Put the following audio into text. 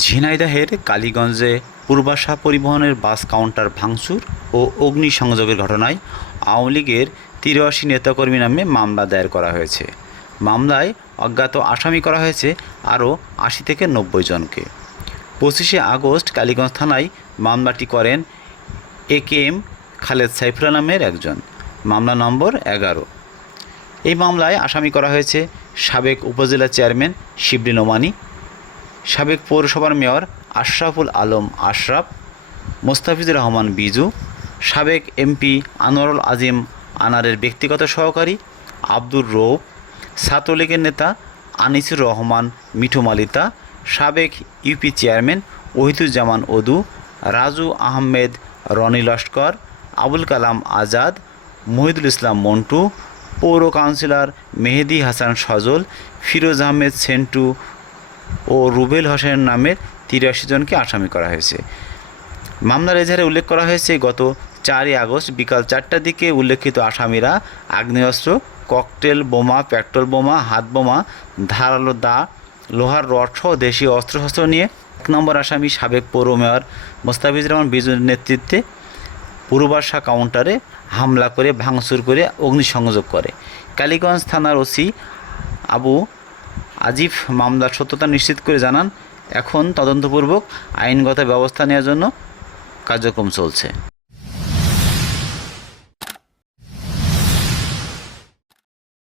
ঝিনাইদহের কালীগঞ্জে পূর্বাশা পরিবহনের bus counter ভাঙচুর ও অগ্নিসংযোগের ঘটনায় আওয়ামী লীগের ৮৩ নেতাকর্মী নামে মামলা দায়ের করা হয়েছে। মামলায় অজ্ঞাত আসামি করা হয়েছে আরও ৮০ থেকে ৯০ জনকে। ২৫শে আগস্ট কালীগঞ্জ থানায় মামলাটি করেন একেএম খালেদ সাইফুল্লাহ নামের একজন। মামলা নম্বর ১১। এই মামলায় আসামি করা হয়েছে সাবেক উপজেলা চেয়ারম্যান শিবলী নোমানী, সাবেক পৌরসভার মেয়র আশরাফুল আলম আশরাফ, মোস্তাফিজুর রহমান বিজু, সাবেক এমপি আনোয়ারুল আজিম আনারের ব্যক্তিগত সহকারী আব্দুর রৌফ, ছাত্রলীগের নেতা আনিসুর রহমান মিঠু মালিতা, সাবেক ইউপি চেয়ারম্যান ওহিদুজ্জামান অদু, রাজু আহমেদ রনি লস্কর, আবুল কালাম আজাদ, মহিদুল ইসলাম মন্টু, পৌর কাউন্সিলর মেহেদি হাসান সজল, ফিরোজ আহমেদ সেন্টু ও রুবেল হোসেন নামের ৮৩ জনকে আসামি করা হয়েছে। মামলার এজাহারে উল্লেখ করা হয়েছে, গত ৪ই আগস্ট বিকাল ৪টার দিকে উল্লেখিত আসামিরা আগ্নেয়াস্ত্র, ককটেল বোমা, পেট্রোল বোমা, হাত বোমা, ধারালো দা, লোহার রডসহ দেশীয় অস্ত্রশস্ত্র নিয়ে ১ নম্বর আসামি সাবেক পৌর মেয়র মোস্তাফিজুর রহমান বিজুর নেতৃত্বে পূর্বাশা কাউন্টারে হামলা করে ভাঙচুর করে অগ্নিসংযোগ করে। কালীগঞ্জ থানার ওসি আবু আজিফ মামলার সত্যতা নিশ্চিত করে জানান, এখন তদন্তপূর্বক আইনগত ব্যবস্থা নেওয়ার জন্য কার্যক্রম চলছে।